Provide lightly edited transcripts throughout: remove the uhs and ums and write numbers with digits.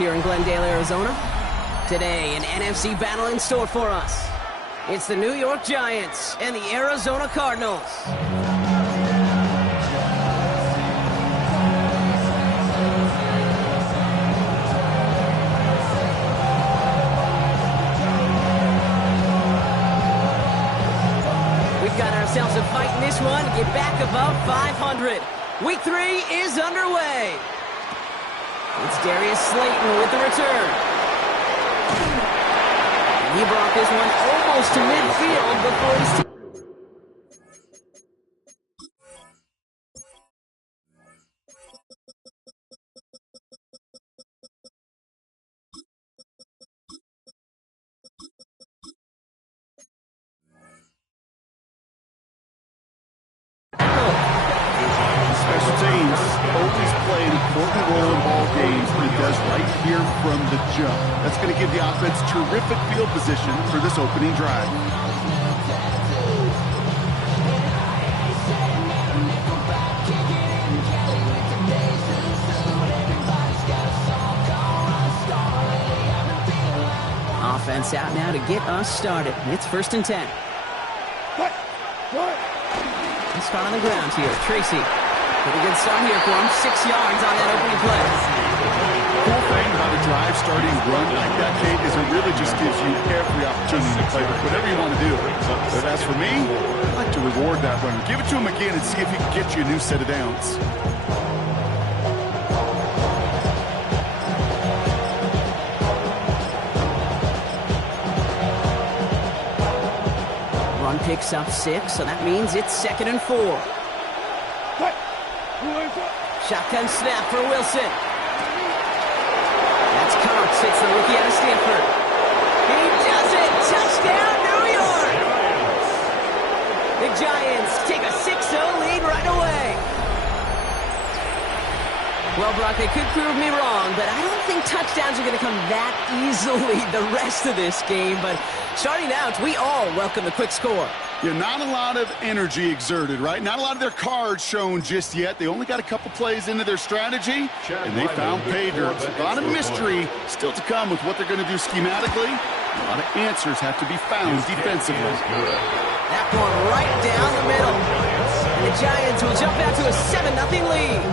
here in Glendale, Arizona. Today, an NFC battle in store for us. It's the New York Giants and the Arizona Cardinals. We've got ourselves a fight in this one to get back above 500. Week 3 is underway. It's Darius Slayton with the return. And he brought this one almost to midfield before he's... Special teams always play an important role in ball games, but it does right here from the jump. That's going to give the offense terrific field position for this opening drive. Offense out now to get us started. It's 1st and 10. Let's start on the ground here. Tracy. Pretty good start here for him. 6 yards on that opening play. The cool thing about a drive starting run like that, Kate, is it really just gives you every opportunity to play with whatever you want to do. But as for me, I'd like to reward that runner. Give it to him again and see if he can get you a new set of downs. Run picks up 6, so that means it's 2nd and 4. Shotgun snap for Wilson. That's Cox. It's the rookie out of Stanford. He does it. Touchdown, New York. The Giants take a 6-0 lead right away. Well, Brock, they could prove me wrong, but I don't think touchdowns are going to come that easily the rest of this game. But starting out, we all welcome the quick score. Yeah, not a lot of energy exerted, right? Not a lot of their cards shown just yet. They only got a couple plays into their strategy, and they found pay dirt. A lot of mystery still to come with what they're going to do schematically. A lot of answers have to be found defensively. That one right down the middle. And the Giants will jump out to a 7-0 lead.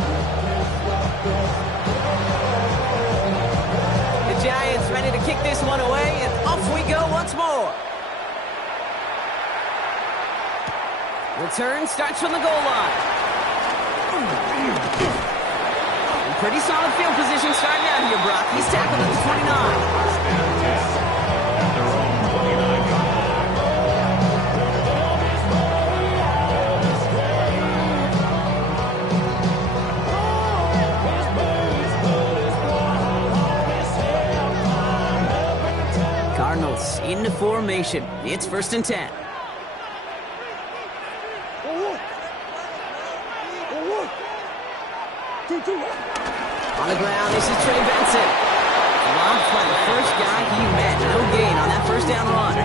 The Giants ready to kick this one away, and off we go once more. Return starts from the goal line. Pretty solid field position starting out here, Brock. He's tackled at the 29. Cardinals into formation. It's 1st and 10. On the ground, this is Trey Benson. Blocked by the first guy he met. No gain on that 1st down run.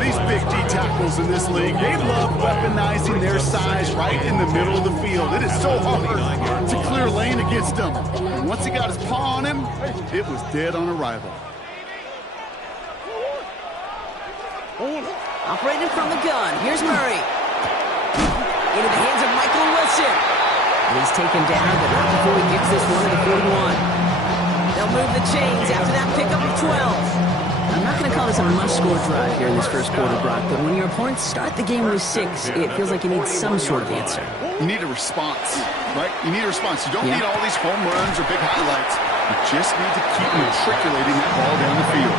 These big D tackles in this league, they love weaponizing their size right in the middle of the field. It is so hard to clear lane against them. And once he got his paw on him, it was dead on arrival. Operating from the gun. Here's Murray. Into the hands of Michael Wilson. He's taken down, but not before he gets this one to the 41. They'll move the chains after that pickup of 12. I'm not going to call this a must-score drive here in this first quarter, Brock, but when your opponents start the game with 6, it feels like you need some sort of answer. You need a response, right? You need a response. You don't need all these home runs or big highlights. You just need to keep matriculating that ball down the field.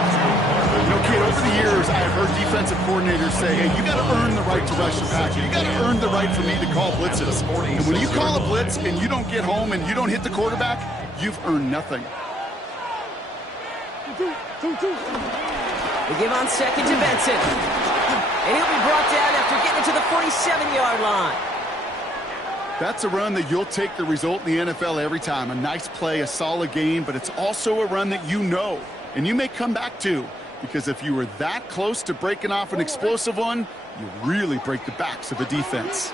You know, kid, over the years, I've heard defensive coordinators say, hey, you got to earn the right to rush the passer. You got to earn the right for me to call blitzes. And when you call a blitz and you don't get home and you don't hit the quarterback, you've earned nothing. They give on 2nd to Benson. And he'll be brought down after getting to the 47-yard line. That's a run that you'll take the result in the NFL every time. A nice play, a solid game, but it's also a run that you know, and you may come back to, because if you were that close to breaking off an explosive one, you really break the backs of the defense.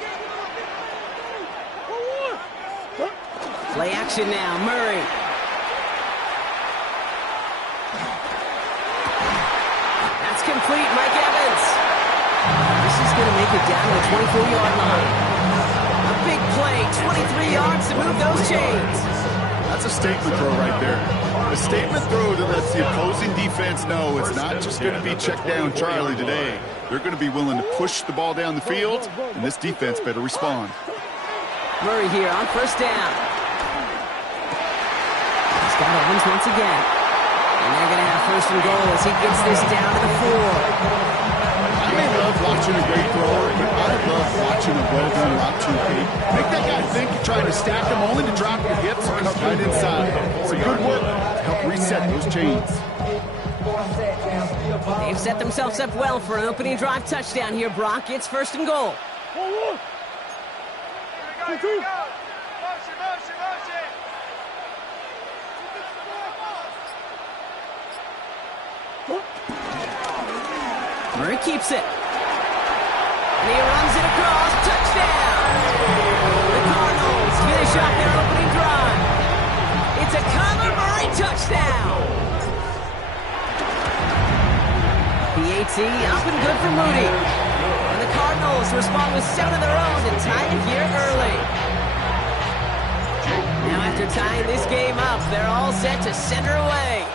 Play action now, Murray. complete. Mike Evans. This is going to make it down to the 24-yard line. A big play, 23 yards to move those chains. That's a statement throw right there. A statement throw that lets the opposing defense know it's not just going to be check down Charlie today. They're going to be willing to push the ball down the field, and this defense better respond. Murray here on first down. He's got Evans once again. And they're going to have first and goal as he gets this down to the 4. I may love watching a great thrower, but I love watching a well-done route too, Pete. Make that guy think you're trying to stack him only to drop your hips and cut right inside. It's a good work to help reset those chains. They've set themselves up well for an opening drive touchdown here, Brock. It's first and goal. Murray keeps it. And he runs it across. Touchdown! The Cardinals finish off their opening drive. It's a Kyler Murray touchdown! PAT up and good for Moody. And the Cardinals respond with 7 of their own to tie it here early. Now after tying this game up, they're all set to send her away.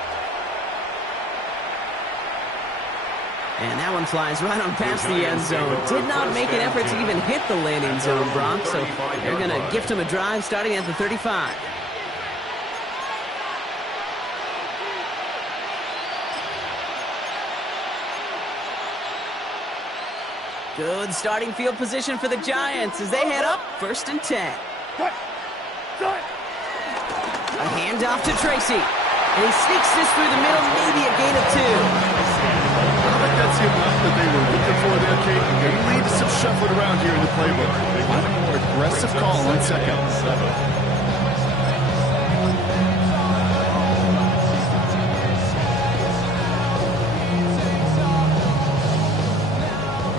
And that one flies right on past the end zone. Did not make an effort to even hit the landing zone, Brock. So they're going to gift him a drive starting at the 35. Good starting field position for the Giants as they head up first and 10. A handoff to Tracy. And he sneaks this through the middle, maybe a gain of 2. I think that's the amount that they were looking for there, Kate. They lead to some shuffling around here in the playbook. They want a more aggressive call on second.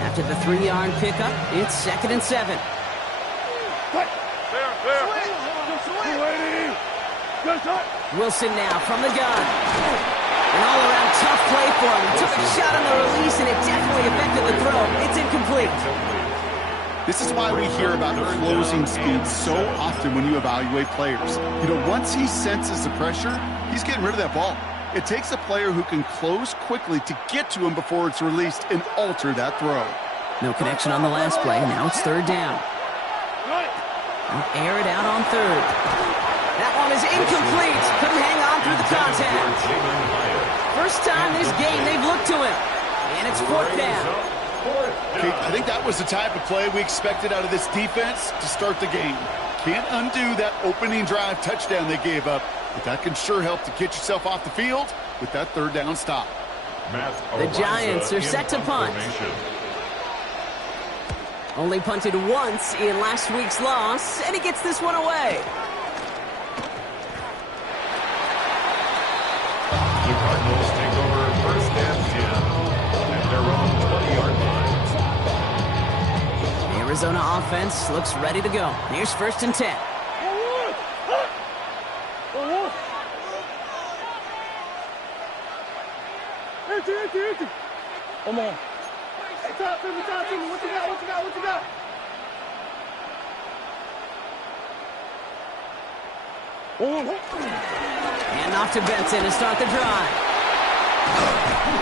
After the 3-yard pickup, it's second and 7. Wilson now from the gun. An all-around tough play for him. He took a shot on the release, and it definitely affected the throw. It's incomplete. This is why we hear about closing speed so often when you evaluate players. You know, once he senses the pressure, he's getting rid of that ball. It takes a player who can close quickly to get to him before it's released and alter that throw. No connection on the last play. Now it's third down. They'll air it out on third. That one is incomplete. Couldn't hang on through the contact. First time this game they've looked to him. And it's fourth down. Okay, I think that was the type of play we expected out of this defense to start the game. Can't undo that opening drive touchdown they gave up, but that can sure help to get yourself off the field with that third down stop. The Giants are set to punt. Only punted once in last week's loss, and he gets this one away. The Cardinals take over first and 10 at their own 20-yard line. The Arizona offense looks ready to go. Here's first and 10. Come on. Hey, talk to me. What you got? And off to Benson to start the drive.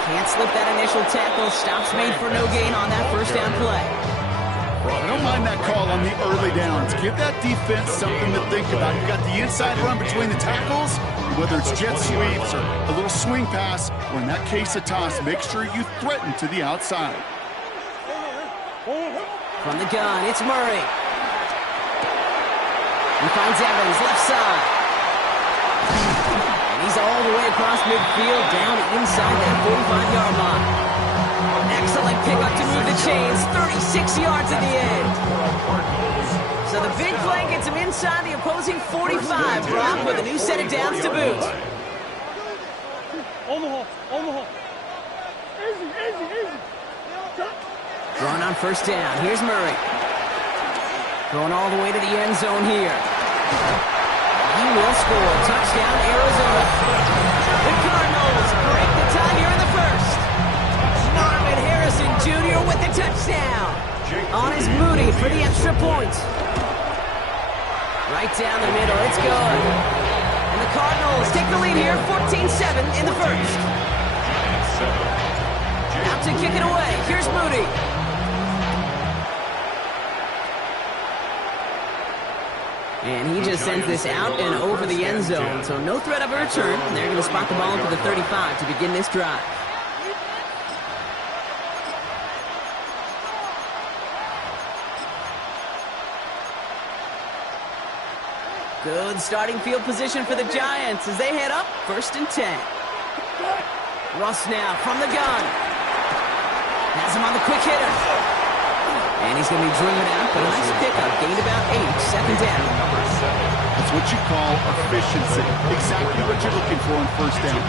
Can't slip that initial tackle. Stops made for no gain on that first down play. I don't mind that call on the early downs. Give that defense something to think about. You got the inside run between the tackles, whether it's jet sweeps or a little swing pass, or in that case a toss, make sure you threaten to the outside. From the gun, it's Murray. He finds Evans, left side. And he's all the way across midfield, down inside that 45-yard line. Excellent pickup to move the chains, 36 yards at the end. So the big play gets him inside the opposing 45, Brock, with a new set of downs to boot. Omaha. Easy. Throwing on first down. Here's Murray. Throwing all the way to the end zone here. He will score. Touchdown, Arizona. The Cardinals break the tie here in the first. 14-7 in the first. Out to kick it away. Here's Moody. And he just sends this out and over the end zone. So no threat of a return. They're going to spot the ball up to the 35 to begin this drive. Good starting field position for the Giants as they head up 1st and 10. Russ now from the gun. Has him on the quick hitter. And he's going to be driven out, but a nice pickup. Gained about 8, 2nd down. That's what you call efficiency. Exactly what you're looking for on 1st down.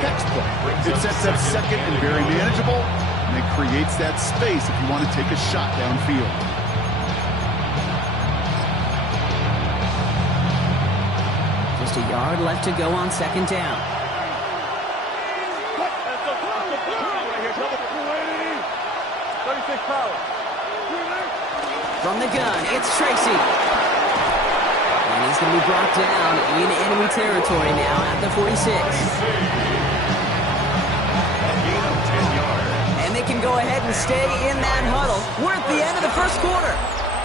Textbook. It sets up 2nd and very manageable, and it creates that space if you want to take a shot downfield. Just a yard left to go on 2nd down. From the gun, it's Tracy. And he's going to be brought down in enemy territory now at the 46. And they can go ahead and stay in that huddle. We're at the end of the 1st quarter.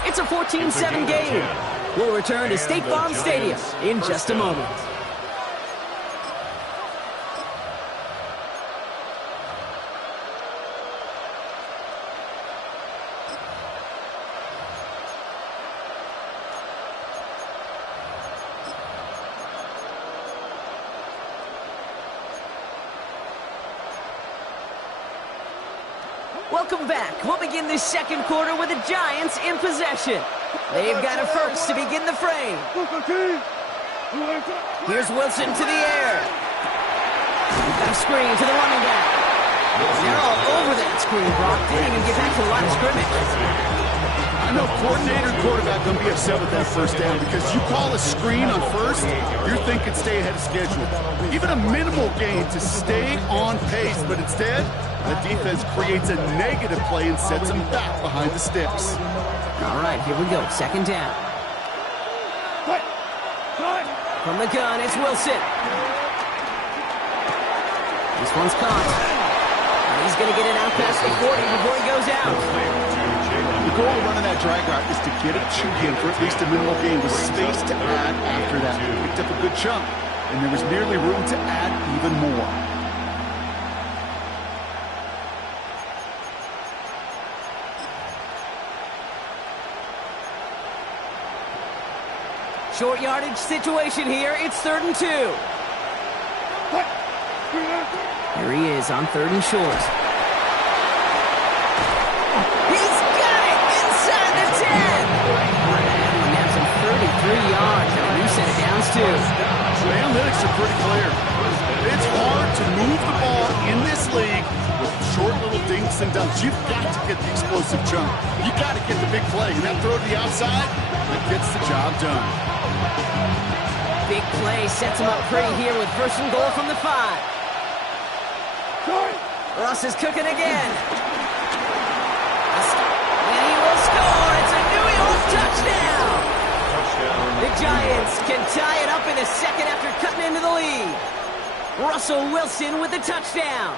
It's a 14-7 game. We'll return to State Farm Stadium in just a moment. Welcome back. We'll begin this 2nd quarter with the Giants in possession. They've got a first to begin the frame. Here's Wilson to the air. We've got a screen to the running back. They're all over that screen, Brock. Didn't even get back to the line of scrimmage. I know coordinator and quarterback going to be upset with that 1st down because you call a screen on 1st, you're thinking stay ahead of schedule. Even a minimal gain to stay on pace, but instead, the defense creates a negative play and sets them back behind the sticks. All right, here we go. 2nd down. From the gun, it's Wilson. This one's caught. And he's going to get it out past the 40 before he goes out. The goal of running that drag route is to get it to him for at least a minimal gain with space to add after that. He picked up a good chunk, and there was nearly room to add even more. Short yardage situation here. It's 3rd and 2. Here he is on 3rd and short. He's got it inside the 10. And that's some 33 yards. And a new set of downs, too. The analytics are pretty clear. It's hard to move the ball in this league with short little dinks and dunks. You've got to get the explosive chunk. You've got to get the big play. And that throw to the outside, that gets the job done. Big play sets him up pretty here with 1st and goal from the 5. Russ is cooking again. And he will score. It's a New York touchdown. The Giants can tie it up in a 2nd after cutting into the lead. Russell Wilson with the touchdown.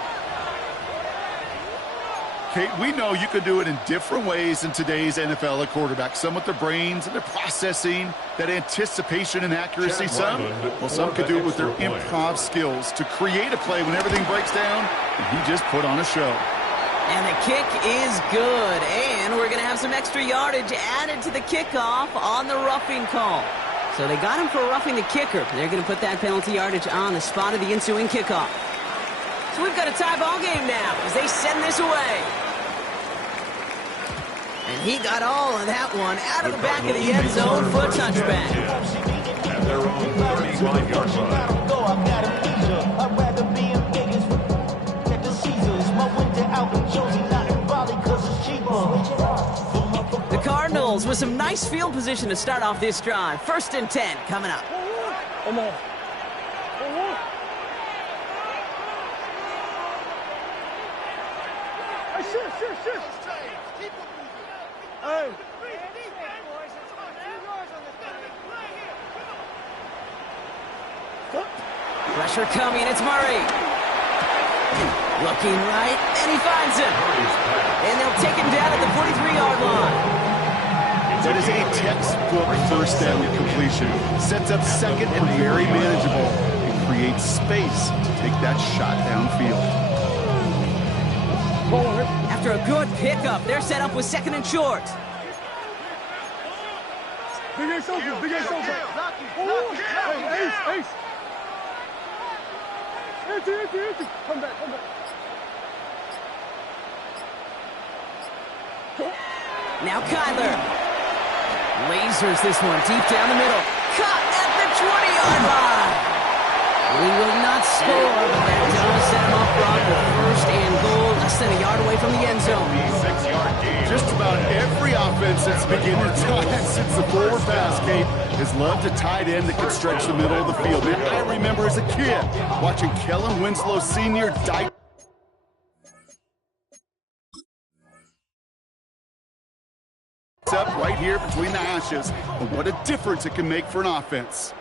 Kate, we know you can do it in different ways in today's NFL at quarterback. Some with their brains and their processing, that anticipation and accuracy. Some could do it with their improv skills to create a play when everything breaks down. And he just put on a show. And the kick is good. And we're going to have some extra yardage added to the kickoff on the roughing call. So they got him for roughing the kicker. They're going to put that penalty yardage on the spot of the ensuing kickoff. So we've got a tie ball game now as they send this away. And he got all of that one out of the back of the end zone for a touchback. At their own 31-yard line. The Cardinals with some nice field position to start off this drive. 1st and 10 coming up. Pressure coming, it's Murray. Looking right, and he finds him. And they'll take him down at the 43-yard line. That is a textbook first down completion. Sets up second and very manageable. It creates space to take that shot downfield. After a good pickup, they're set up with second and short. Big Ace open, Big Ace open. Ace. Empty. Come back. Now Kyler. Lasers this one deep down the middle. Caught at the 20-yard line. We will not score, but that does set him up wrong with first and goal, less than a yard away from the end zone. 6-yard gain. Just about every offense that's begun to tie since the forward pass, Kate, has loved a tight end that could stretch the middle of the field. Man, I remember as a kid watching Kellen Winslow Sr. dive up right here between the hashes. But what a difference it can make for an offense.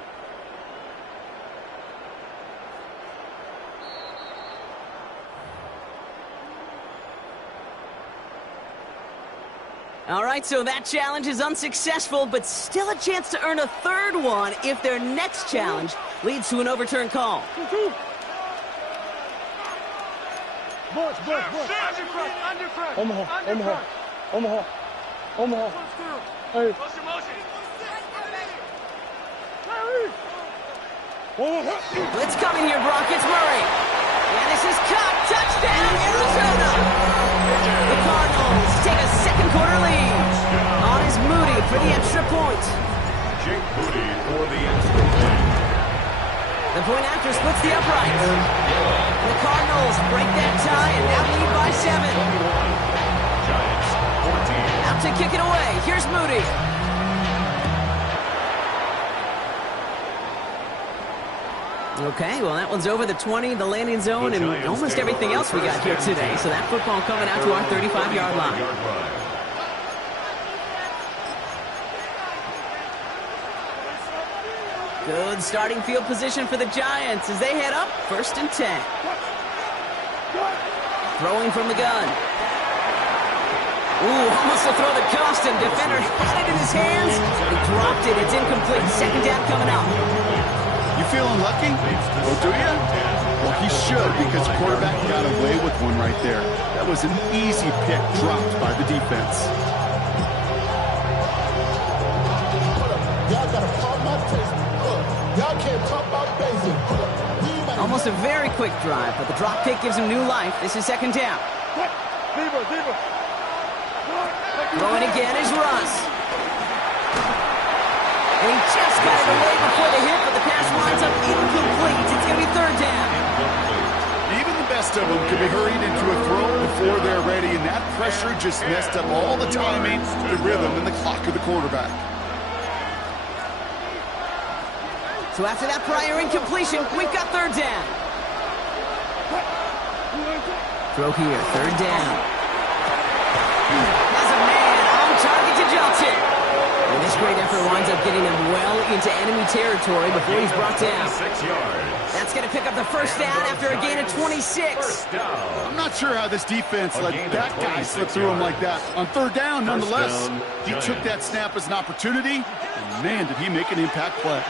All right, so that challenge is unsuccessful, but still a chance to earn a third one if their next challenge leads to an overturned call. Bush. Omaha. Hey. Blitz coming here, Brock. It's Murray. And this is caught. Touchdown, Arizona. The Cardinals take a second quarter lead. On is Moody for the extra point. Jake Moody for the extra point. The point after splits the uprights. And the Cardinals break that tie and now lead by 7. Giants 14. Out to kick it away. Here's Moody. Okay, well, that one's over the 20, the landing zone, and almost everything else we got here today. So that football coming out to our 35-yard line. Good starting field position for the Giants as they head up 1st and 10. Throwing from the gun. Ooh, almost a throw that cost him. Defender had it in his hands. He dropped it. It's incomplete. Second down coming up. You feeling lucky? Oh, do you? Well, he should, because quarterback got away with one right there. That was an easy pick dropped by the defense. Y'all gotta pump my taste. Y'all can't pump my basic. Almost a very quick drive, but the drop kick gives him new life. This is second down. Diva. Throwing again is Russ. And he just got it away before the hit, but the pass winds up incomplete. It's going to be third down. Even the best of them can be hurried into a throw before they're ready, and that pressure just messed up all the timing, the rhythm, and the clock of the quarterback. So after that prior incompletion, we've got third down. Throw here, third down. Has a man on target to Johnson. And this great effort winds up getting him well into enemy territory before he's brought down. 6 yards. That's going to pick up the first down after a gain of 26. I'm not sure how this defense let that guy slip through him like that. On third down, nonetheless, he took that snap as an opportunity, and man, did he make an impact play.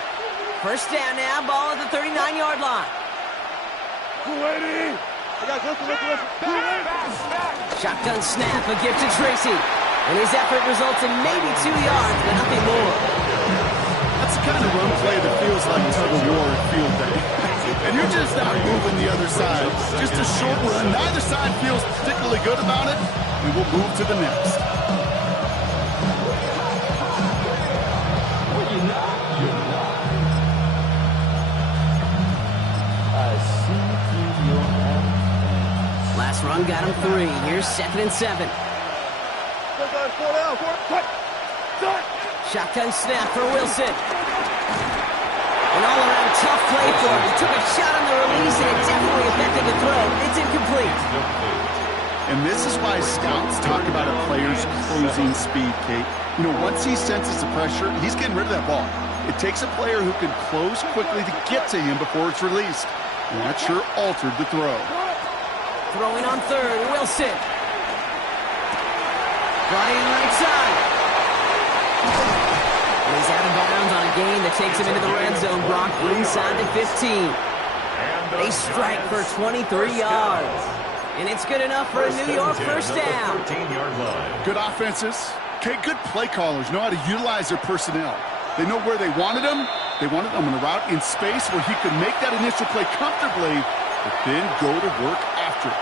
First down now, ball at the 39-yard line. Shotgun snap, a gift to Tracy. And his effort results in maybe 2 yards, but nothing more. That's the kind of run play that feels like tug-of-war at field day. And you're just not moving the other side. Just a short run. Neither side feels particularly good about it. We will move to the next. Last run got him 3. Here's 2nd and 7. Shotgun snap for Wilson. An all-around tough play for him. He took a shot on the release, and it definitely affected the throw. It's incomplete. And this is why scouts talk about a player's closing speed, Kate. You know, once he senses the pressure, he's getting rid of that ball. It takes a player who can close quickly to get to him before it's released. And that sure altered the throw. Throwing on third, Wilson. Brought in right side. And he's out of bounds on a gain that takes him into the red zone, Brock, inside the 15. They strike for 23 yards. And it's good enough for a New York first down. Good offenses. Okay, good play callers know how to utilize their personnel. They know where they wanted him. They wanted him on a route in space where he could make that initial play comfortably, but then go to work after it.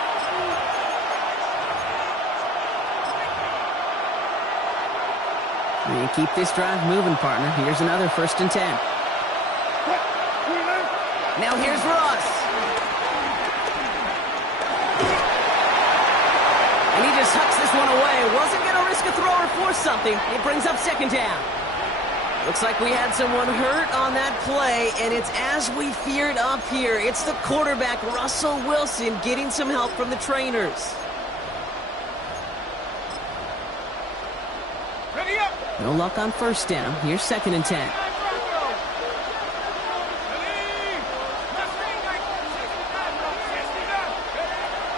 And keep this drive moving, partner. Here's another 1st and 10. Now here's Ross. And he just hucks this one away. Wasn't going to risk a throw or force something. It brings up 2nd down. Looks like we had someone hurt on that play, and it's as we feared up here. It's the quarterback, Russell Wilson, getting some help from the trainers. Ready up. No luck on 1st down. Here's 2nd and 10.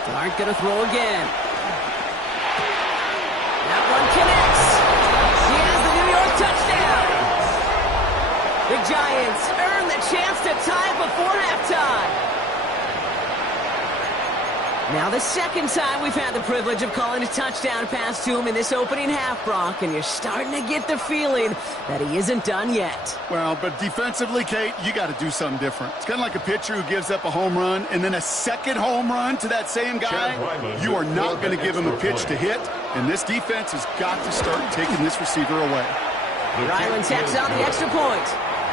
Dart going to throw again. That one connects. He has the New York touchdown. The Giants earn the chance to tie before halftime. Now the 2nd time we've had the privilege of calling a touchdown pass to him in this opening half, Brock, and you're starting to get the feeling that he isn't done yet. Well, but defensively, Kate, you got to do something different. It's kind of like a pitcher who gives up a home run and then a second home run to that same guy. You are not going to give him a pitch to hit, and this defense has got to start taking this receiver away. Ryland tacks out the extra point.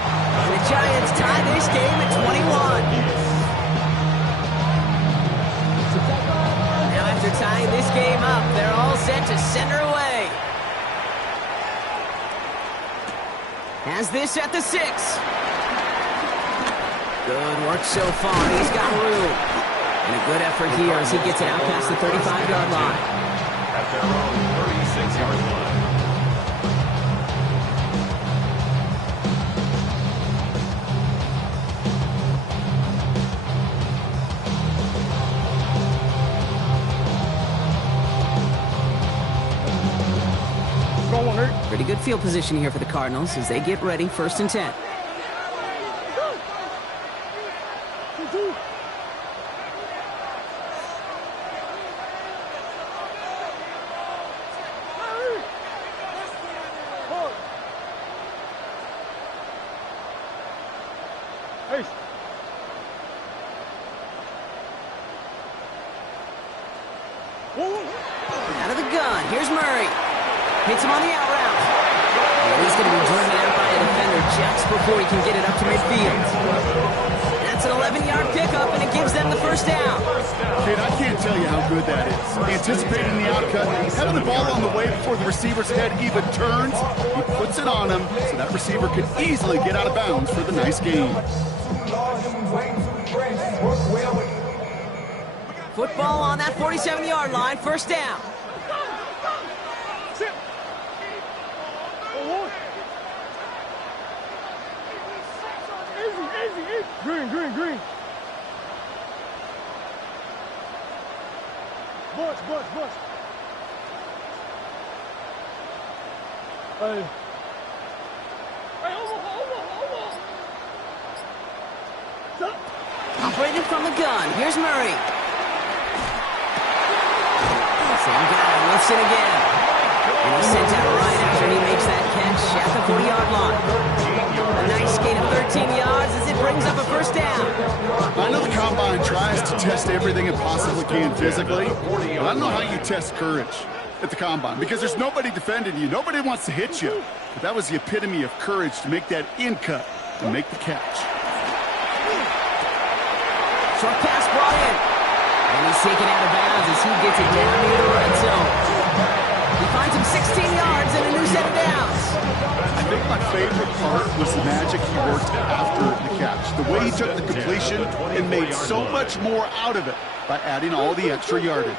The Giants tie this game at 21. Now after tying this game up, they're all set to send her away. Has this at the 6. Good work so far. He's got room. And a good effort here as he gets it out past the 35-yard line. At their own 36-yard line. Pretty good field position here for the Cardinals as they get ready, 1st and 10. Out of the gun, here's Murray. Hits him on the out route. And he's going to be driven out by a defender just before he can get it up to midfield. That's an 11-yard pickup, and it gives them the 1st down. Kid, I can't tell you how good that is. Anticipating the outcut, having the ball on the way before the receiver's head even turns, he puts it on him so that receiver can easily get out of bounds for the nice gain. Football on that 47-yard line, 1st down. Green. Bush. Hey, over. Operated from the gun. Here's Murray. Same guy, Wilson again. And he's sent out right after he makes that catch at the 40-yard line. A nice gain of 13 yards as it brings up a 1st down. I know the Combine tries to test everything it possibly can physically, but I don't know how you test courage at the Combine because there's nobody defending you. Nobody wants to hit you. But that was the epitome of courage to make that in cut and make the catch. Short pass brought in. And he's taken out of bounds as he gets it down near the red zone. He finds him 16 yards and a new set of downs. I think my favorite part was the magic he worked after the catch. The way he took the completion and made so much more out of it by adding all the extra yardage.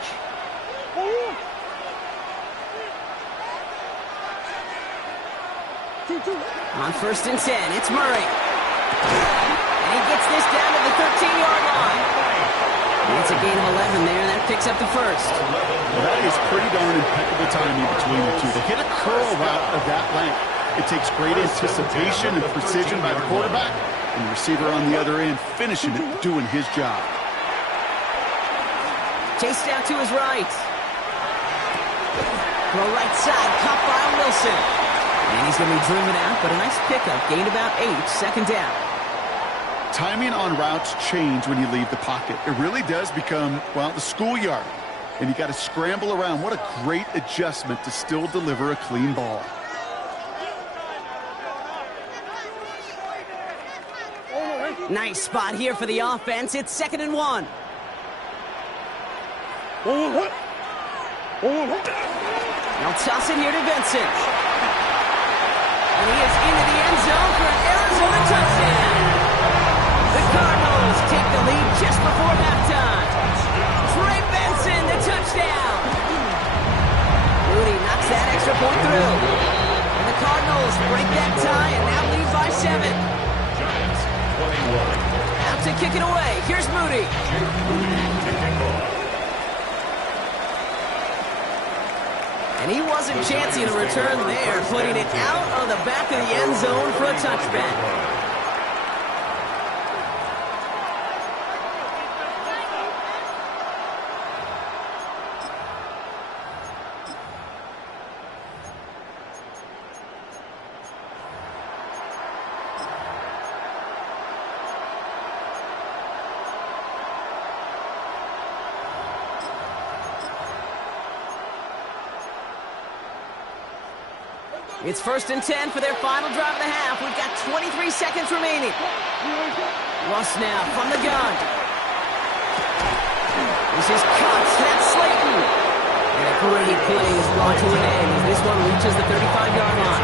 On 1st and 10, it's Murray. And he gets this down to the 13-yard line. And it's a gain of 11 there, and that picks up the first. Well, that is pretty darn impeccable timing between the two. To hit a curl route of that length, it takes great anticipation and precision by the quarterback, and the receiver on the other end finishing it, doing his job. Chased out to his right. Throw right side, caught by Wilson. And he's going to be driven out, but a nice pickup. Gained about 8, 2nd down. Timing on routes change when you leave the pocket. It really does become, well, the schoolyard. And you got to scramble around. What a great adjustment to still deliver a clean ball. Nice spot here for the offense. It's 2nd and 1. They'll toss it here to Vincent. And he is into the end zone for an Arizona touchdown. The Cardinals take the lead just before halftime. Trey Benson, the touchdown. Moody knocks that extra point through. And the Cardinals break that tie and now lead by 7. Out to kick it away. Here's Moody. And he wasn't chancing a return there, putting it out on the back of the end zone for a touchback. It's 1st and 10 for their final drive of the half. We've got 23 seconds remaining. Russ now from the gun. This is cut. That's Slayton. And a great play is brought to an end as this one reaches the 35-yard line.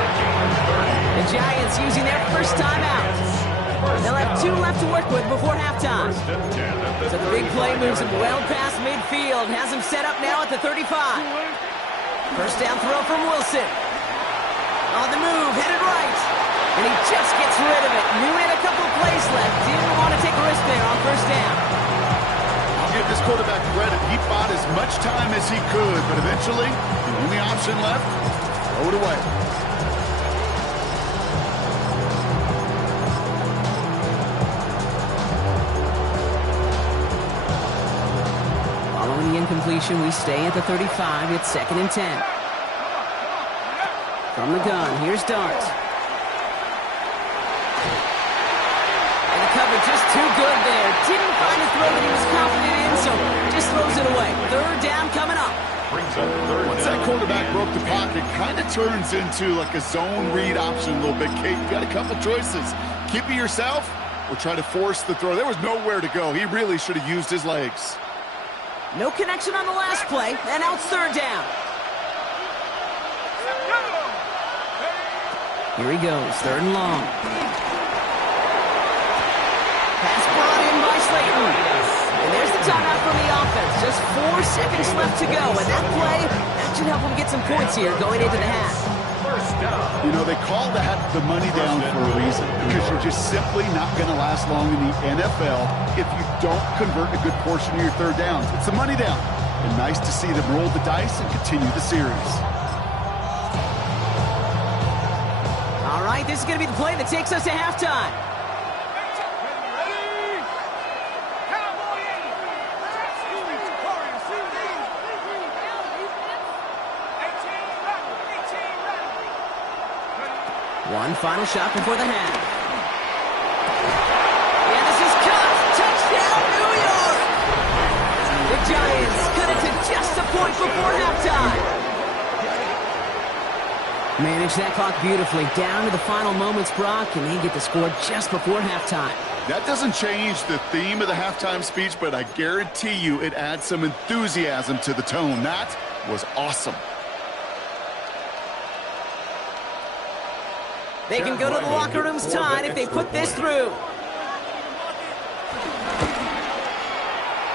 The Giants using their first timeout. They'll have 2 left to work with before halftime. So the big play moves him well past midfield. Has him set up now at the 35. First down throw from Wilson. On the move, headed right. And he just gets rid of it. Knew he had a couple of plays left. Didn't want to take a risk there on first down. I'll give this quarterback credit. He bought as much time as he could, but eventually, the only option left, throw it away. Following the incompletion, we stay at the 35. It's 2nd and 10. From the gun, here's Dart. And the cover just too good there. Didn't find a throw that he was confident in, so just throws it away. 3rd down coming up. Once that quarterback broke the pocket, kind of turns into like a zone read option a little bit. Kate, you got a couple choices. Keep it yourself or try to force the throw. There was nowhere to go. He really should have used his legs. No connection on the last play, and now it's 3rd down. Here he goes, 3rd and long. Pass brought in by Slayton. And there's the timeout from the offense. Just 4 seconds left to go. And that play, that should help him get some points here going into the half. You know, they call that the money down for a reason. Because you're just simply not going to last long in the NFL if you don't convert a good portion of your 3rd downs. It's the money down. And nice to see them roll the dice and continue the series. All right, this is going to be the play that takes us to halftime. One final shot before the half. And this is cut. Touchdown, New York! The Giants cut it to just a point before halftime. Manage that clock beautifully down to the final moments, Brock, and they get the score just before halftime. That doesn't change the theme of the halftime speech, but I guarantee you it adds some enthusiasm to the tone. That was awesome. They can go to the locker rooms tied if they put this through.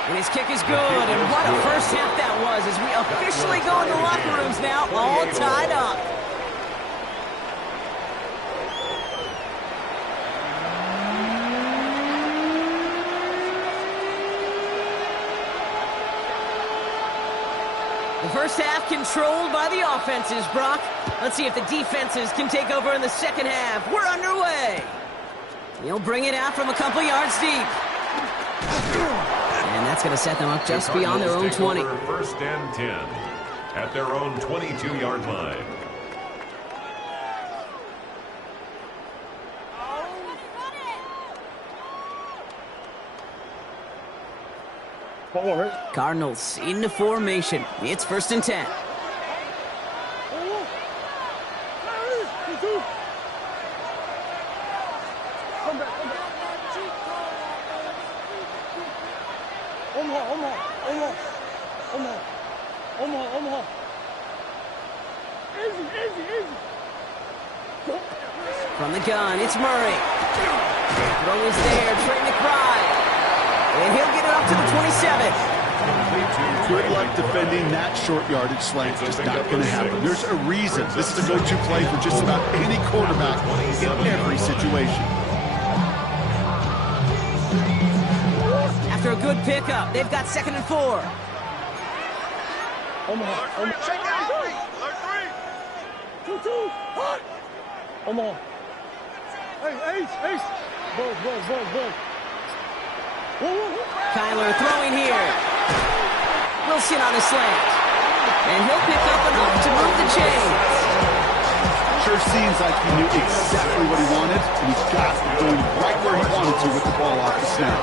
And his kick is good, and what a first half that was as we officially go in the locker rooms now, all tied up. The first half controlled by the offenses, Brock. Let's see if the defenses can take over in the second half. We're underway. He'll bring it out from a couple yards deep. And that's going to set them up just beyond their own 20. First and 10 at their own 22-yard line. Cardinals into formation. It's first and 10. From the gun, it's Murray. Throw is there, Trey McBride. And he'll get it up to the 27. Good luck defending that short yardage slant. It's just not going to happen. There's a reason this is a go-to play for just about any quarterback in every situation. After a good pickup, they've got 2nd and 4. Check out 3. 2. Hot. Omaha. Hey, Ace. Buzz. Kyler throwing here. Wilson on his slant. And he'll pick up enough to move the chains. Sure seems like he knew exactly what he wanted, and he got going right where he wanted to with the ball off the snap.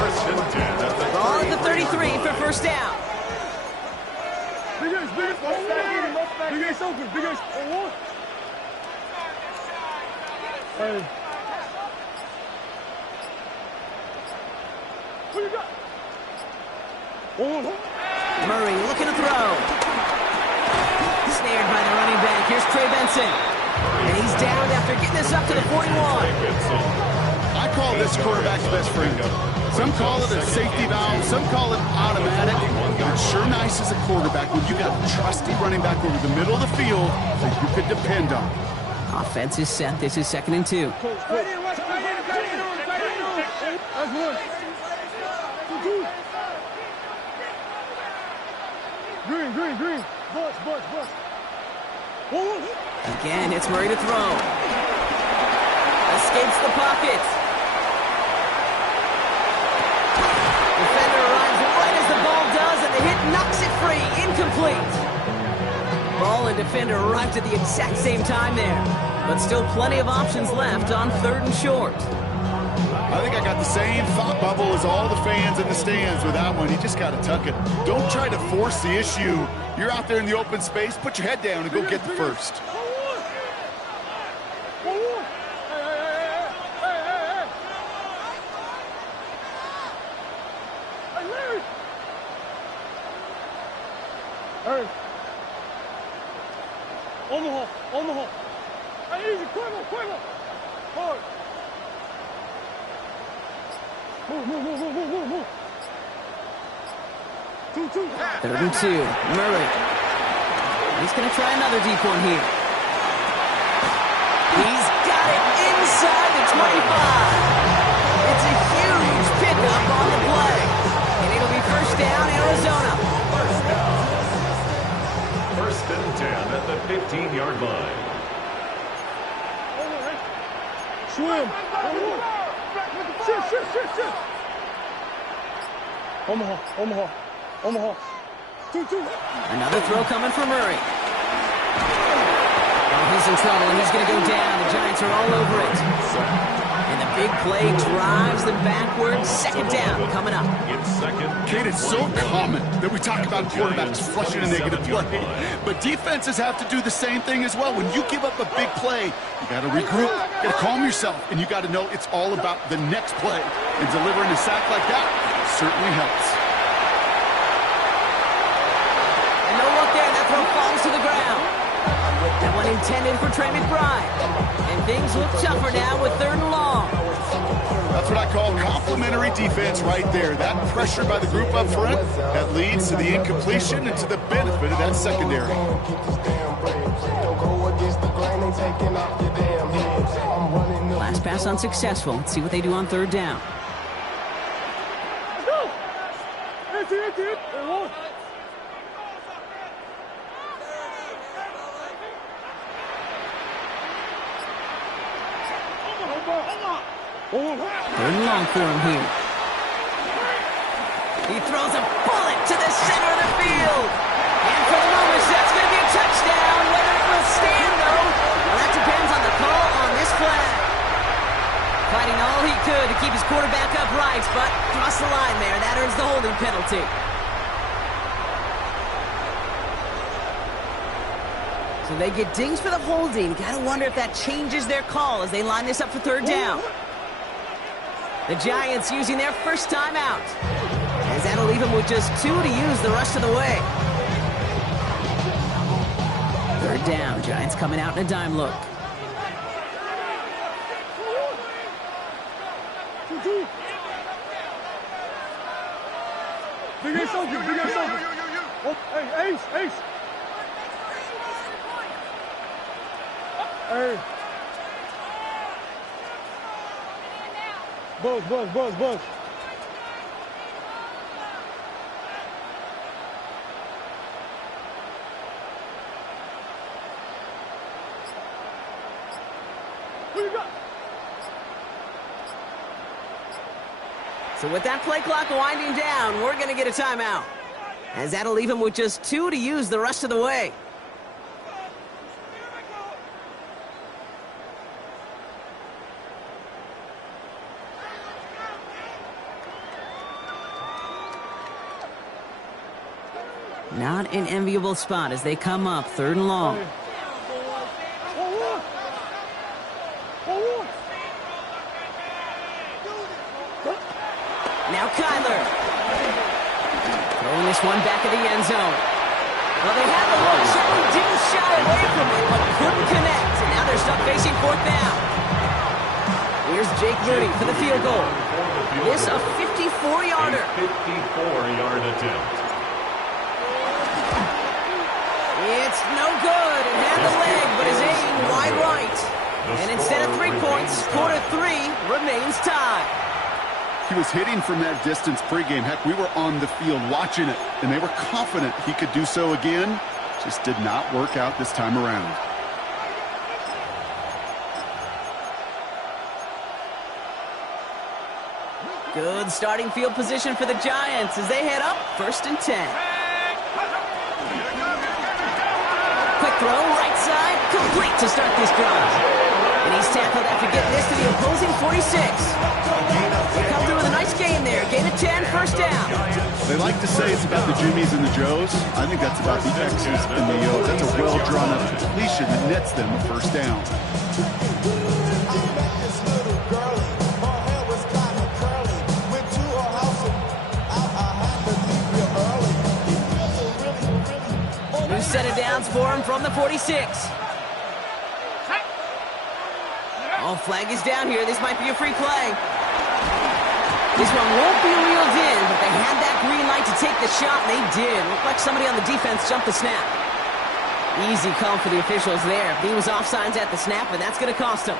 First and 10. Ball at the 33 for first down. Big Ace open. Hey. What you got? Murray looking to throw. Snared by the running back. Here's Trey Benson. And he's down after getting this up to the 41. I call this quarterback's best friend. Some call it a safety valve. Some call it automatic. But it's sure nice as a quarterback when you got a trusty running back over the middle of the field that you could depend on. Offense is set. This is 2nd and 2. That's one. 2. Green. Bus. Again, it's Murray to throw. Escapes the pocket. Defender arrives right as the ball does, and the hit knocks it free. Incomplete. Ball and defender arrived at the exact same time there. But still plenty of options left on 3rd and short. I think I got the same thought bubble as all the fans in the stands with that one. You just got to tuck it. Don't try to force the issue. You're out there in the open space. Put your head down and go get the first. Hey. Omaha. Hey, easy, quiver. Hard. Move. 2. 3rd and 2. Murray. He's going to try another deep one here. He's got it inside the 25. It's a huge pickup on the play. And it'll be first down, Arizona. First and 10 at the 15-yard line. Swim. Shit. Omaha. 2. Another throw coming for Murray. Oh, he's in trouble, and he's going to go down. The Giants are all over it. And the big play drives them backwards. 2nd down coming up. Kate, it's so common that we talk about quarterbacks flushing a negative play. But defenses have to do the same thing as well. When you give up a big play, you got to regroup, got to calm yourself, and you got to know it's all about the next play. And delivering a sack like that certainly helps. And no look there. That throw falls to the ground. That one intended for Trey McBride. And things look tougher now with 3rd and long. That's what I call complimentary defense right there. That pressure by the group up front, that leads to the incompletion and to the benefit of that secondary. Last pass unsuccessful. Let's see what they do on 3rd down. Let's go. That's it. Third and long for him here. He throws a bullet to the center of the field. And for the moment, that's going to be a touchdown. Whether it will stand, though, well, that depends on the call on this flag. Fighting all he could to keep his quarterback upright, but crossed the line there. That earns the holding penalty. So they get dings for the holding. Got to wonder if that changes their call as they line this up for third down. The Giants using their first timeout, as that'll leave them with just 2 to use the rest of the way. Third down, Giants coming out in a dime look. Big Ace open, Big Ace open. Oh, hey, Ace, Ace. Hey. Buzz. Who you got? So with that play clock winding down, we're going to get a timeout, as that'll leave him with just 2 to use the rest of the way. Not an enviable spot as they come up third and long. Now Kyler. Throwing this one back at the end zone. Well, they had the look. Certainly didn't shy away from it, but couldn't connect. And now they're stuck facing fourth down. Here's Jake Moody for the field goal. This a 54-yarder. 54-yard attempt. It's no good. It had the leg, but is aiming wide right. And instead of 3 points, quarter 3 remains tied. He was hitting from that distance pregame. Heck, we were on the field watching it, and they were confident he could do so again. Just did not work out this time around. Good starting field position for the Giants as they head up first and 10. Quick throw, right side, complete to start this drive. And he's tackled after getting this to the opposing 46. They come through with a nice gain there. Gain of 10, first down. They like to say it's about the Jimmies and the Joes. I think that's about the X's and the O's. That's a well-drawn-up completion that nets them a first down. New set of downs for him from the 46. Oh, flag is down here. This might be a free play. This one won't be reeled in, but they had that green light to take the shot, and they did. Looked like somebody on the defense jumped the snap. Easy call for the officials there. He was offsides at the snap, and that's going to cost him.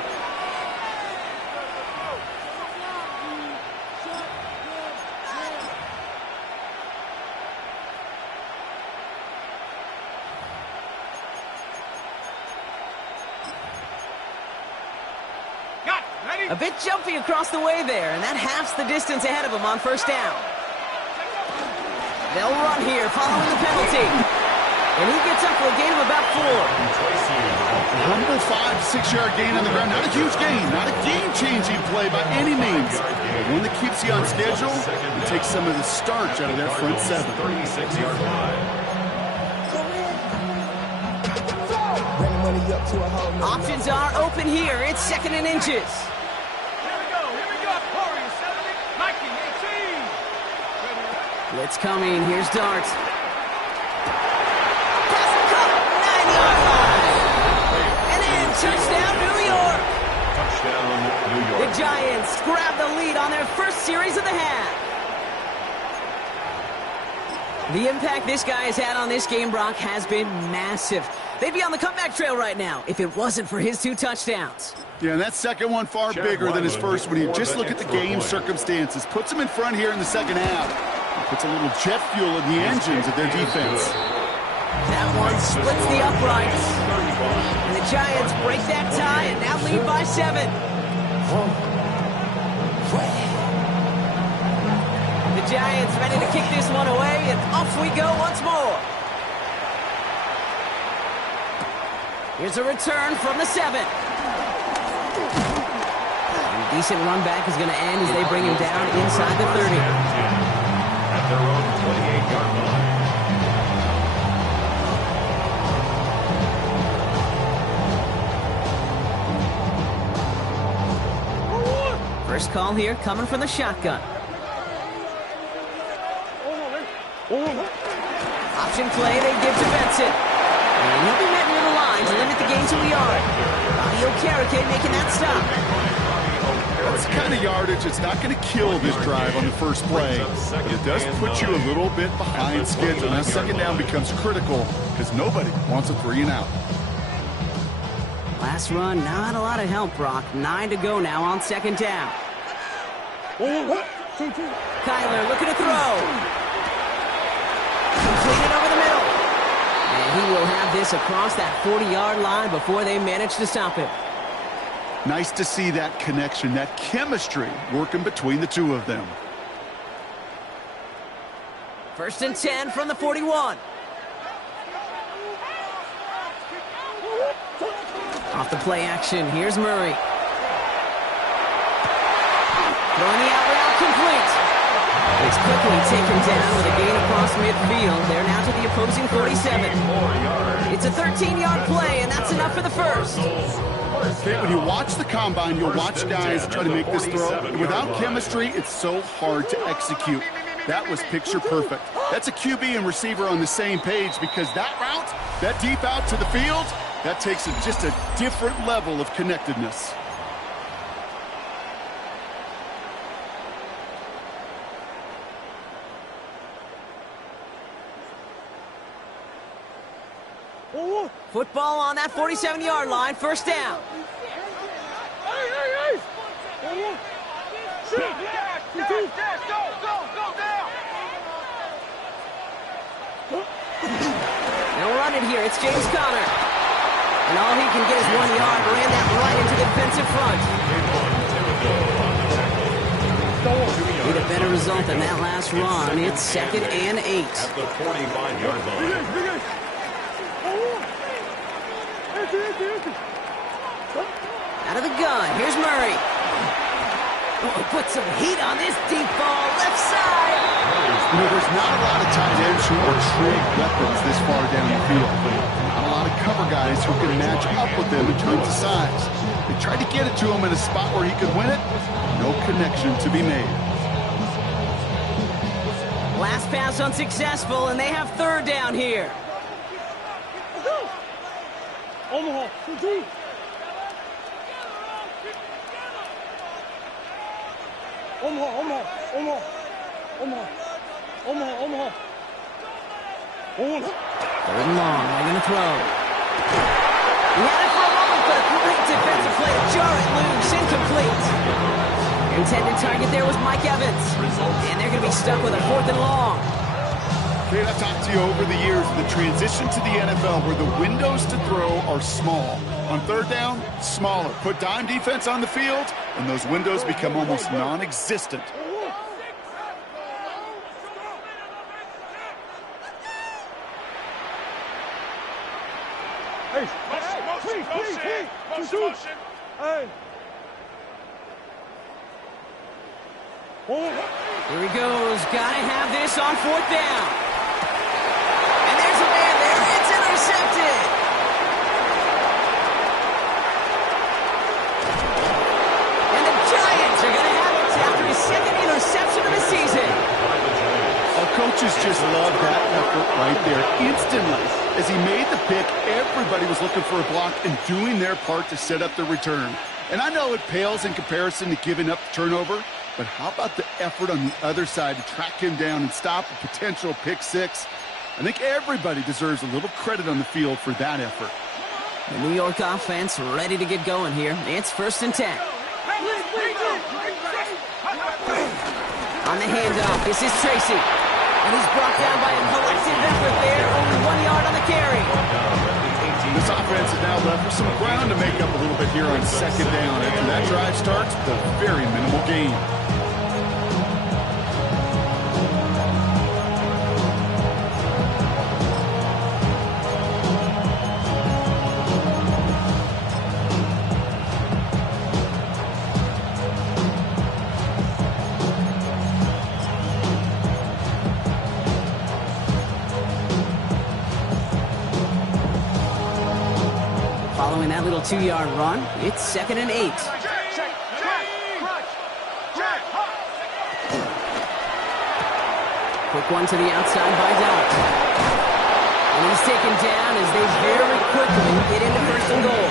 A bit jumpy across the way there, and that halves the distance ahead of him on first down. They'll run here following the penalty. And he gets up for a gain of about 4. Humble 5 to 6 yard gain on the ground. Not a huge gain, not a game-changing play by any means. But one that keeps you on schedule and takes some of the starch out of that front 7. 36-yard line. Options are open here. It's second and inches. Blitz coming. Here's Dart. Pass caught. 9-yard line. And then touchdown, New York. Touchdown, New York. The Giants grab the lead on their first series of the half. The impact this guy has had on this game, Brock, has been massive. They'd be on the comeback trail right now if it wasn't for his 2 touchdowns. Yeah, and that second one far bigger than his first one. You just look at the game circumstances. Puts them in front here in the second half. Puts a little jet fuel in the engines of their defense. That one splits the uprights. And the Giants break that tie and now lead by 7. Giants ready to kick this one away, and off we go once more. Here's a return from the 7. A decent run back is going to end as they bring him down inside the 30. At their own 28-yard line. First call here coming from the shotgun. Option play they give to Benson. And he'll be met near the line to limit the gain to a yard. Bobby Okereke making that stop. That's the kind of yardage it's not going to kill this drive on the first play. But it does put you a little bit behind schedule. Now second down becomes critical because nobody wants a 3 and out. Last run, not a lot of help, Brock. 9 to go now on second down. Kyler looking to throw. Completed over the middle. And he will have this across that 40-yard line before they manage to stop him. Nice to see that connection, that chemistry working between the two of them. First and 10 from the 41. Off the play action, here's Murray. Throwing the out route complete. It's quickly taken down with a gain across midfield. They're now to the opposing 47. It's a 13-yard play, and that's enough for the first. When you watch the combine, you'll watch guys try to make this throw. Without chemistry, it's so hard to execute. That was picture perfect. That's a QB and receiver on the same page because that route, that deep out to the field, that takes just a different level of connectedness. Football on that 47-yard line, first down. They'll run it here. It's James Conner. And all he can get is 1 yard. Ran that right into the defensive front. Need a better result than that last run. It's 2nd and 8. At the 45-yard line. Out of the gun, here's Murray. Oh, put some heat on this deep ball, left side. You know, there's not a lot of tight ends who are true weapons this far down the field. Not a lot of cover guys who can match up with them in terms of size. They tried to get it to him in a spot where he could win it. No connection to be made. Last pass unsuccessful, and they have third down here. Omaha, Third and long, they're going to throw. He had it for a moment, but a great defensive play to jar it loose, incomplete. Intended target there was Mike Evans. And they're going to be stuck with a 4th and long. Kate, I've talked to you over the years of the transition to the NFL where the windows to throw are small. On third down, smaller. Put dime defense on the field, and those windows become almost non-existent. Here he goes. Gotta have this on 4th down. And there's a man there. It's intercepted. And the Giants are gonna have it after his 2nd interception of the season. Our coaches just love that effort right there. Instantly, as he made the pick, everybody was looking for a block and doing their part to set up the return. And I know it pales in comparison to giving up the turnover, but how about the effort on the other side to track him down and stop a potential pick six? I think everybody deserves a little credit on the field for that effort. The New York offense ready to get going here. It's 1st and 10. On the handoff, this is Tracy. And he's brought down by a collective effort there. Only 1 yard on the carry. This offense is now left with some ground to make up a little bit here on 2nd down. After that drive starts, the very minimal gain. that little 2-yard run. It's 2nd and 8. Quick one to the outside by Dowd. And he's taken down as they very quickly get into 1st and goal.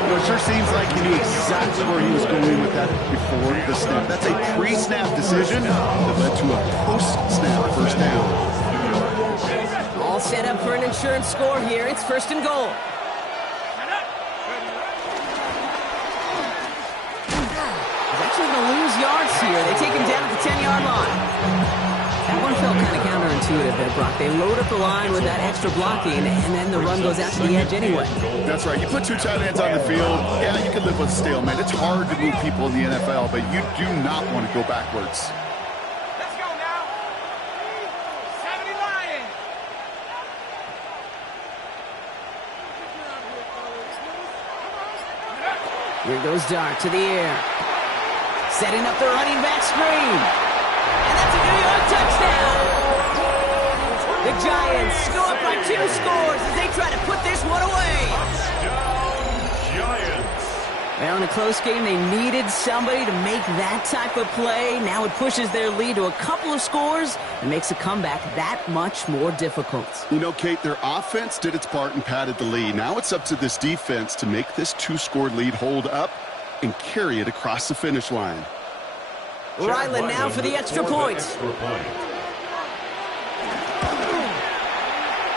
You know, it sure seems like he knew exactly where he was going with that before the snap. That's a pre-snap decision that led to a post-snap first down. All set up for an insurance score here. It's 1st and goal. He's actually going to lose yards here. They take him down at the 10-yard line. That one felt kind of counterintuitive there, Brock. They load up the line with that extra blocking, and then the run goes out to the edge anyway. That's right. You put 2 tight ends on the field, yeah, you can live with stalemate. It's hard to move people in the NFL, but you do not want to go backwards. Let's go now. 70 Lions. Here goes Dart to the air. Setting up the running back screen. And that's a New York touchdown. The Giants go up by 2 scores as they try to put this one away. Giants. Well, in a close game, they needed somebody to make that type of play. Now it pushes their lead to a couple of scores and makes a comeback that much more difficult. You know, Kate, their offense did its part and padded the lead. Now it's up to this defense to make this 2-score lead hold up and carry it across the finish line. Ryland now for the extra point.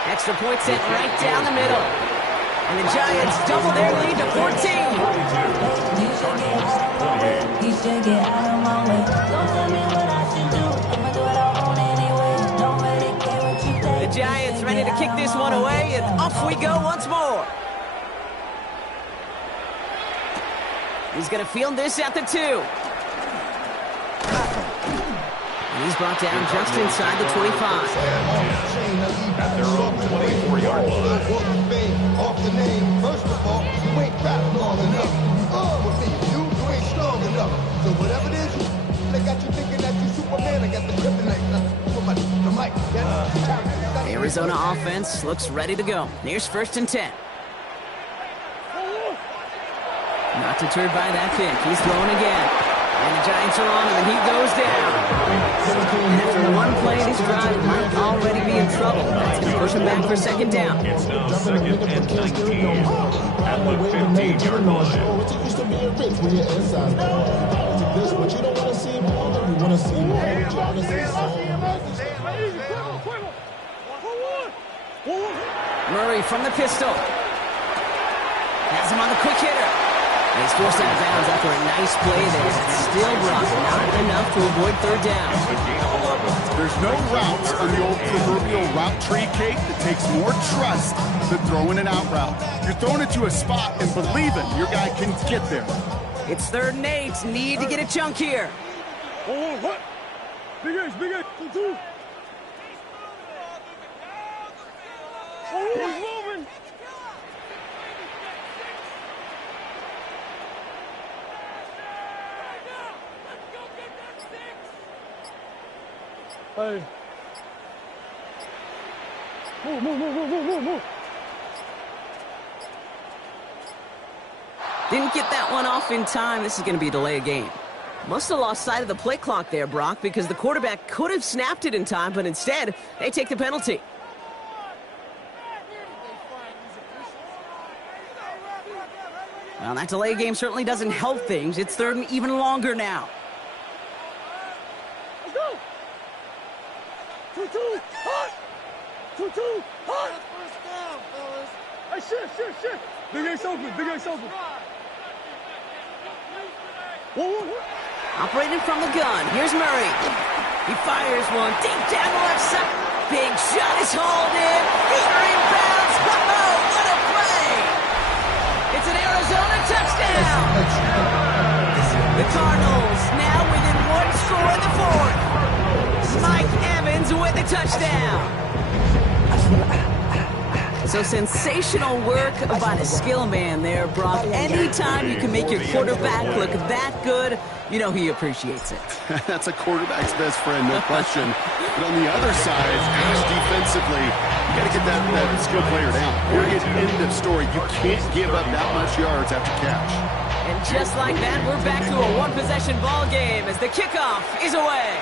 Extra point sent right down the middle. And the Giants double their lead to 14. The Giants ready to kick this one away, and off we go once more. He's going to field this at the 2. And he's brought down just inside the 25. At their own 24-yard line. Off the name, first of all, you ain't rap long enough. With me, you ain't strong enough. So whatever it is, they got you thinking that you Superman. I got the kryptonite. The mic. Arizona offense looks ready to go. Here's 1st and 10. Not deterred by that pick. He's throwing again. And the Giants are on him, and he goes down. And after one play, this drive might already be in trouble. That's going to push him back for 2nd down. It's now 2nd and 19 at the 15-yard line. It used to be a rich when you're inside. This, but you don't want to see more than you want to see more. You want to see Murray from the pistol. Has him on the quick hitter. And he's forced out of bounds after a nice play there. Still Brock, not enough to avoid 3rd down. There's no routes on the old proverbial route tree, Kate, that takes more trust than throwing an out route. You're throwing it to a spot and believing your guy can get there. It's 3rd and 8. Need to get a chunk here. What? Big H, Big H. 2. Oh, he's moving. Hey. Move. Didn't get that one off in time. This is going to be a delay of game. Must have lost sight of the play clock there, Brock, because the quarterback could have snapped it in time, but instead, they take the penalty. Well, that delay game certainly doesn't help things. It's 3rd and even longer now. Let's go. 2-2. Hot. 2-2. Hot. Hey, shit. Big Ace open. Whoa. Operating from the gun. Here's Murray. He fires one deep down the left side. Big shot is hauled in. Heater inbounds. Whoa, what a play. It's an Arizona touchdown. The Cardinals now within 1 score in the 4th. Mike Evans with the touchdown. So sensational work by the skill man there, Brock. Anytime you can make your quarterback look that good, you know he appreciates it. That's a quarterback's best friend, no question. But on the other side, just defensively, you got to get that skill player down. Period. End of story. You can't give up that much yards after catch. And just like that, we're back to a one-possession ball game as the kickoff is away.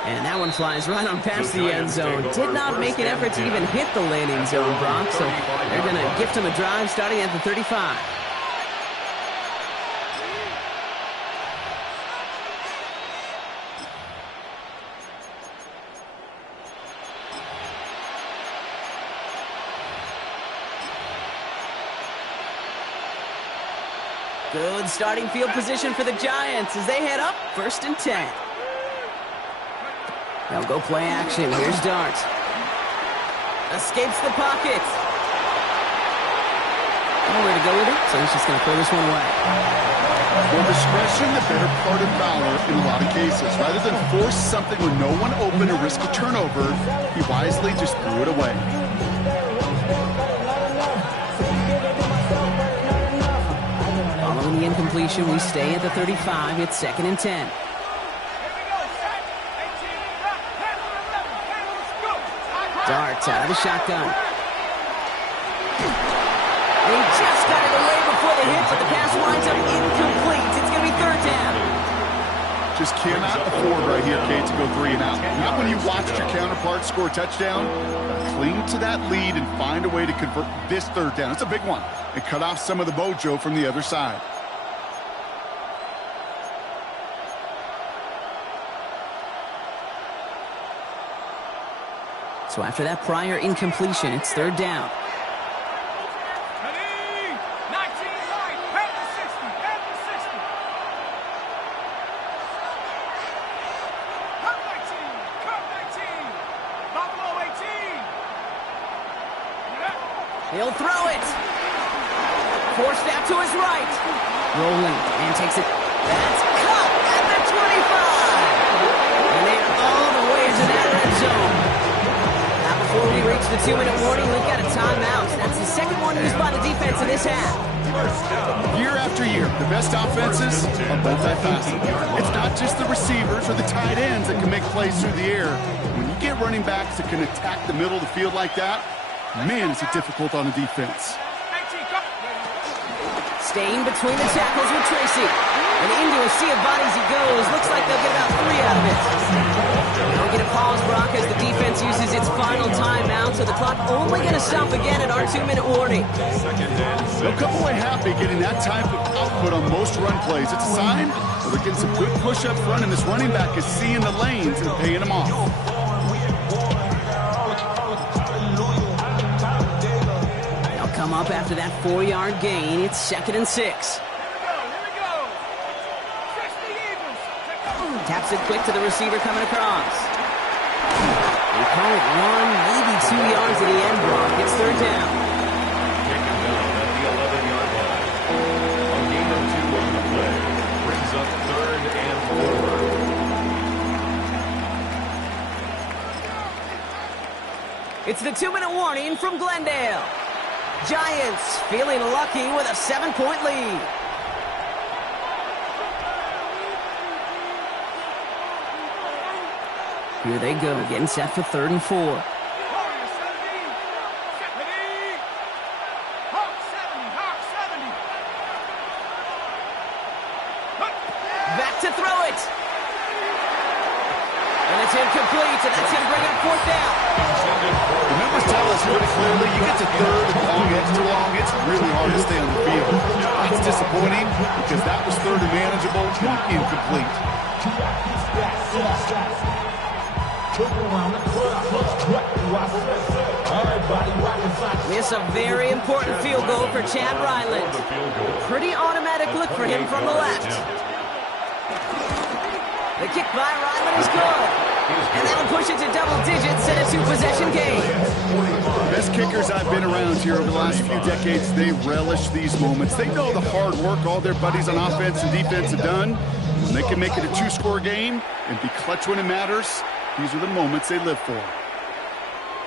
And that one flies right on past the end zone. Did not make an effort to even hit the landing zone, Brock. So they're going to gift him a drive starting at the 35. Good starting field position for the Giants as they head up 1st and 10. They'll go play action. Here's Dart. Escapes the pocket. Nowhere to go with it, so he's just going to throw this one away. More discretion, the better part of valor in a lot of cases. Rather than force something with no one open or risk a turnover, he wisely just threw it away. Following the incompletion, we stay at the 35. It's 2nd and 10. Darts out of the shotgun. And he just got it away before the hit, but the pass winds up incomplete. It's going to be 3rd down. Just cannot afford right here, Kate, to go 3 and out. Not when you watched your counterpart score a touchdown. Cling to that lead and find a way to convert this 3rd down. It's a big one. And cut off some of the mojo from the other side. So after that prior incompletion, it's 3rd down. He'll throw it. Forced out to his right. Rolling and takes it. That's caught at the 25. And they're all the way to that red zone. Now before we reach the 2-minute warning, we've got a timeout. That's the 2nd one used by the defense in this half. Year after year, the best offenses are multifaceted. It's not just the receivers or the tight ends that can make plays through the air. When you get running backs that can attack the middle of the field like that, man, is it difficult on the defense. Staying between the tackles with Tracy. And into a sea of bodies he goes. Looks like they'll get about 3 out of it. They'll get a pause, Brock, as the defense uses its final timeout. So the clock only going to stop again at our 2-minute warning. They'll come away happy getting that type of output on most run plays. It's a sign that they're getting some good push up front, and this running back is seeing the lanes and paying them off. Come up after that 4-yard gain. It's 2nd and 6. Taps it quick to the receiver coming across. They call it 1, maybe 2 yards at the end block. It's 3rd down. Taken down at the 11-yard line. A gain of 2 on the play. Brings up 3rd and 4. It's the 2-minute warning from Glendale. Giants feeling lucky with a 7-point lead. Here they go, getting set for 3rd and 4. Back to throw it. And it's incomplete, and that's going to bring up 4th down. The numbers tell us pretty clearly, you get to 3rd and long, extra long, it's really hard to stay on the field. It's disappointing because that was 3rd and manageable and incomplete. It's a very important field goal for Chad Ryland. Pretty automatic look for him from the left. The kick by Ryland is good. And that'll push it to double digits in a 2-possession game. The best kickers I've been around here over the last few decades, they relish these moments. They know the hard work all their buddies on offense and defense have done. When they can make it a 2-score game and be clutch when it matters, these are the moments they live for.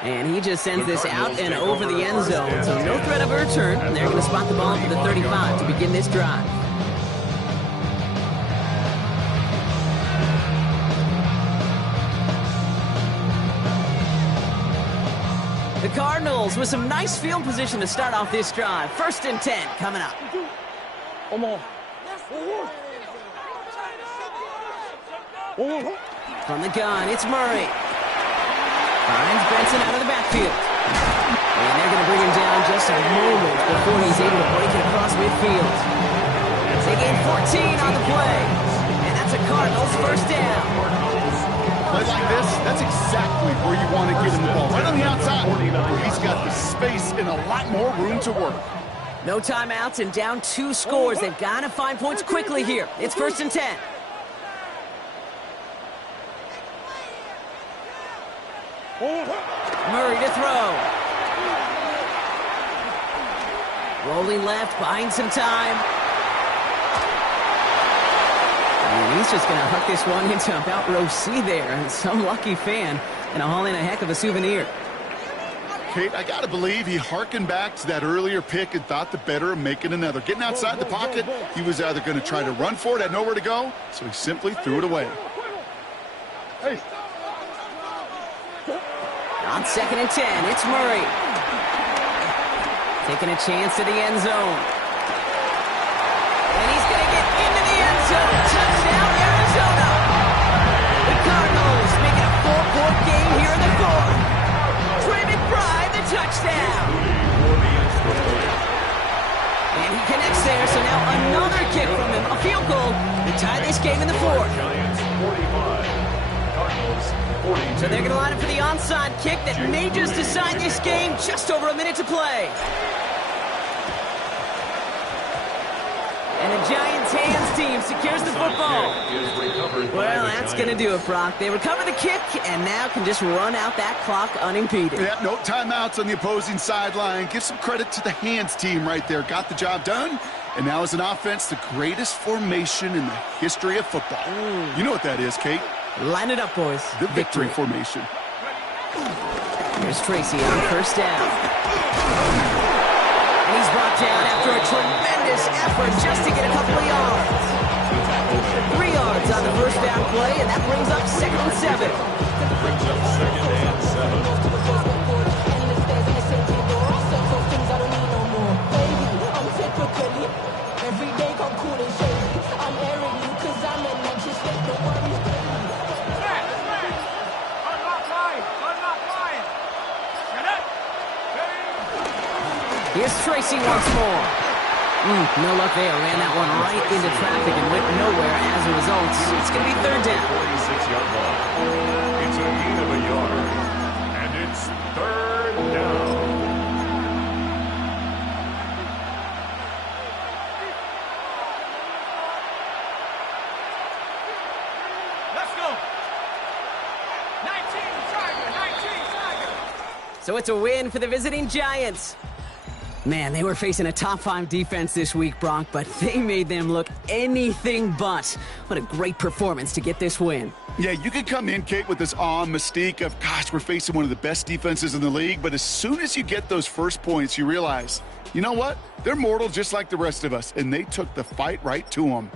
And he just sends this out and over the end zone. So no threat of a return. And they're going to spot the ball for the 35 to begin this drive. The Cardinals with some nice field position to start off this drive. 1st and 10 coming up. From the gun, it's Murray. Finds Benson out of the backfield. And they're going to bring him down just a moment before he's able to break it across midfield. They gain 14 on the play. And that's a Cardinals 1st down. Play like this, that's exactly where you want to get him the ball. Right on the outside, where he's got the space and a lot more room to work. No timeouts and down 2 scores. They've got to find points quickly here. It's 1st and 10. Murray to throw. Rolling left, buying some time. And he's just going to hook this one into about row C there. And some lucky fan and haul in a heck of a souvenir. Kate, I got to believe he harkened back to that earlier pick and thought the better of making another. Getting outside the pocket, he was either going to try to run for it, had nowhere to go, so he simply threw it away. Hey. On 2nd and 10, it's Murray. Taking a chance to the end zone. And he's going to get into the end zone. Touchdown, Arizona. The Cardinals making a 4-point game here in the 4th. Trey McBride, the touchdown. And he connects there, so now another kick from him. A field goal to tie this game in the 4th. Giants 45. Cardinals 42. So they're going to line up for the onside kick that may just decide this game. Just over a minute to play. And the Giants' hands team secures the football. Well, that's going to do it, Brock. They recover the kick and now can just run out that clock unimpeded. Yeah, no timeouts on the opposing sideline. Give some credit to the hands team right there. Got the job done. And now as an offense, the greatest formation in the history of football. You know what that is, Kate? Line it up, boys. The victory formation. Here's Tracy on 1st down. And he's brought down after a tremendous effort just to get a couple of yards. 3 yards on the 1st down play, and that brings up 2nd and 7. Brings up 2nd and 7. Here's Tracy once more. No luck there. Ran that one right into traffic and went nowhere as a result. It's going to be 3rd down. 46-yard line. It's a gain of a yard. And it's 3rd down. Let's go. 19 Tiger, 19 Tiger. So it's a win for the visiting Giants. Man, they were facing a top 5 defense this week, Bronk, but they made them look anything but. What a great performance to get this win. Yeah, you could come in, Kate, with this awe and mystique of, gosh, we're facing one of the best defenses in the league, but as soon as you get those first points, you realize, you know what? They're mortal just like the rest of us, and they took the fight right to them.